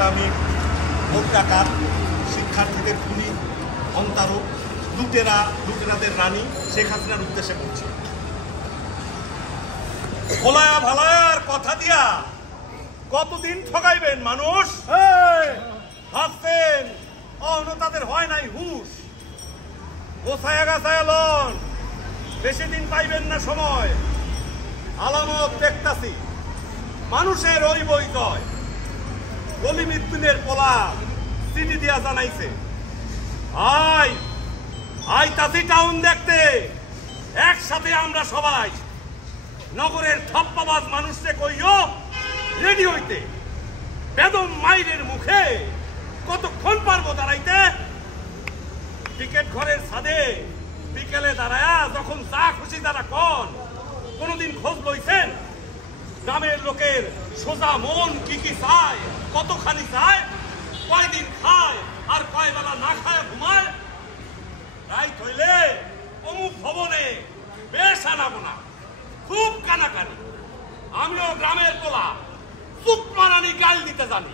কথাটা আমি ভোট ডাকাত, শিক্ষার্থীদের খুনি, অন্তারক, লুটেরাদের রানী শেখ হাসিনার উদ্দেশ্যে বলছি। ভোলায়া ভালায়ার কথা দিয়া কতদিন ঠকাইবেন মানুষ? ভাবছেন তাদের হয় নাই হুশ। গোছায়া গাছায়া লন, বেশি দিন পাইবেন না সময়। আলামত দেখতাছি মানুষের ওই বই কয়, গলি মৃত্যুনের পোলা চিঠি দিয়া জানাইছে, তাসি টাউন দেখতে একসাথে আমরা সবাই। নগরের থপ্পাবাজ মানুষকে কইও রেডি হইতে, বেদম মাইরের মুখে কতক্ষণ পারবো দাঁড়াইতে। টিকেট ঘরের ছাদে বিকেলে দাঁড়ায়া যখন যা খুশি তারা কন, কোনদিন খোঁজ লইছেন গ্রামের লোকের সোজা মন কি কি চায়, কতখানি চায়, কয়দিন খায় আর কয় বেলা না খায় ঘুমায়? রাইত হইলে অমুক ভবনে বেশ আনাবোনা, খুব কানাকানি। আমিও গ্রামের পোলা, চুপ মারানি গাল দিতে জানি।